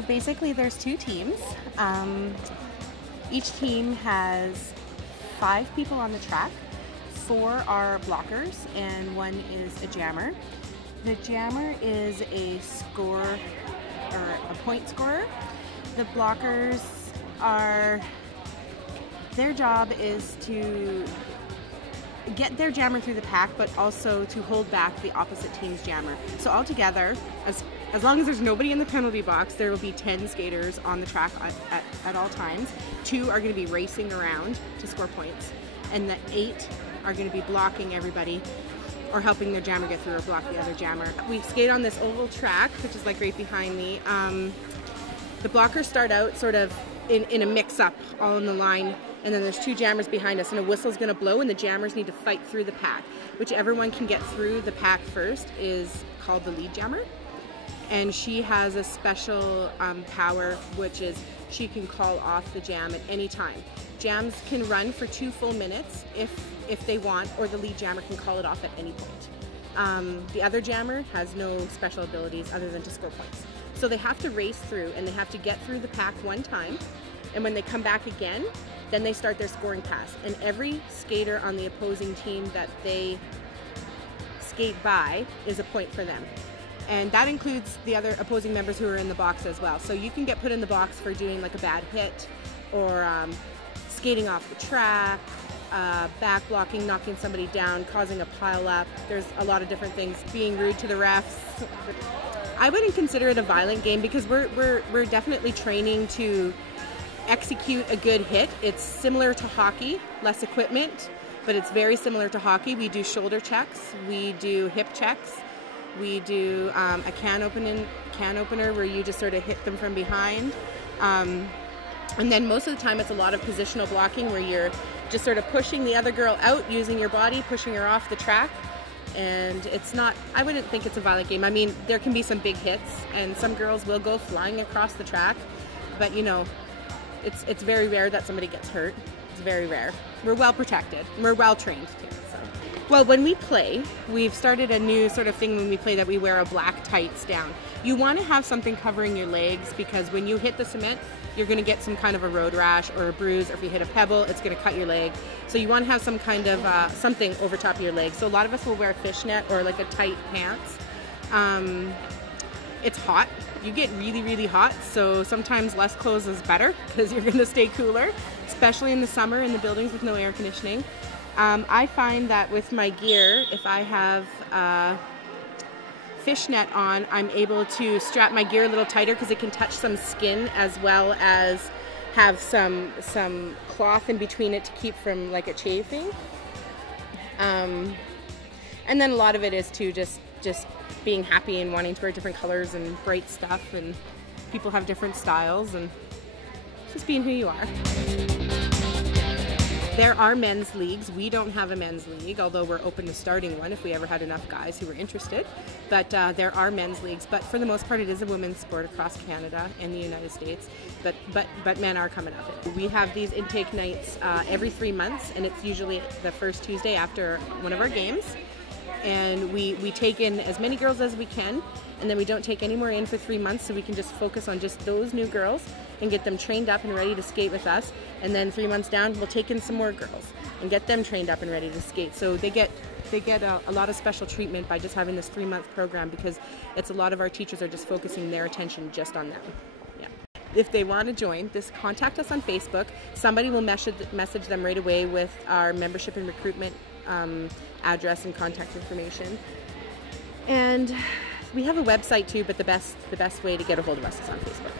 So basically there's two teams. Each team has 5 people on the track. 4 are blockers and 1 is a jammer. The jammer is a scorer or a point scorer. The blockers their job is to get their jammer through the pack, but also to hold back the opposite team's jammer. So altogether, as long as there's nobody in the penalty box, there will be 10 skaters on the track at all times. 2 are going to be racing around to score points, and the 8 are going to be blocking everybody or helping their jammer get through or block the other jammer. We skate on this oval track, which is like right behind me. The blockers start out sort of in a mix-up all in the line, and then there's 2 jammers behind us, and a whistle's going to blow, and the jammers need to fight through the pack. Whichever one can get through the pack first is called the lead jammer, and she has a special power, which is she can call off the jam at any time. Jams can run for 2 full minutes if they want, or the lead jammer can call it off at any point. The other jammer has no special abilities other than to score points. So they have to race through, and they have to get through the pack 1 time, and when they come back again, then they start their scoring pass. And every skater on the opposing team that they skate by is a point for them. And that includes the other opposing members who are in the box as well. So you can get put in the box for doing like a bad hit, or skating off the track, back blocking, knocking somebody down, causing a pile up. There's a lot of different things, being rude to the refs. I wouldn't consider it a violent game because we're definitely training to execute a good hit. It's similar to hockey, less equipment, but it's very similar to hockey. We do shoulder checks, we do hip checks, we do a can opener where you just sort of hit them from behind. And then most of the time it's a lot of positional blocking where you're just sort of pushing the other girl out using your body, pushing her off the track. And it's not, I wouldn't think it's a violent game. I mean, there can be some big hits and some girls will go flying across the track, but you know, it's very rare that somebody gets hurt. It's very rare. We're well protected. We're well trained too. So. Well, when we play, we've started a new sort of thing when we play that we wear a black tights down. You want to have something covering your legs because when you hit the cement, you're going to get some kind of a road rash or a bruise, or if you hit a pebble, it's going to cut your leg. So you want to have some kind of something over top of your leg. So a lot of us will wear fishnet or like a tight pants. It's hot. You get really, really hot, so sometimes less clothes is better because you're going to stay cooler, especially in the summer in the buildings with no air conditioning. I find that with my gear, if I have fishnet on, I'm able to strap my gear a little tighter because it can touch some skin as well as have some cloth in between it to keep from like it chafing. And then a lot of it is too just being happy and wanting to wear different colors and bright stuff, and people have different styles, and just being who you are. There are men's leagues. We don't have a men's league, although we're open to starting one if we ever had enough guys who were interested. But there are men's leagues. But for the most part, it is a women's sport across Canada and the United States. But men are coming up. We have these intake nights every 3 months, and it's usually the first Tuesday after one of our games. And we take in as many girls as we can, and then we don't take any more in for 3 months, so we can just focus on just those new girls and get them trained up and ready to skate with us. And then 3 months down, we'll take in some more girls and get them trained up and ready to skate. So they get a lot of special treatment by just having this 3-month program, because it's a lot of our teachers are just focusing their attention just on them. Yeah. If they want to join, just contact us on Facebook. Somebody will message them right away with our membership and recruitment address and contact information. And we have a website too, but the best way to get a hold of us is on Facebook.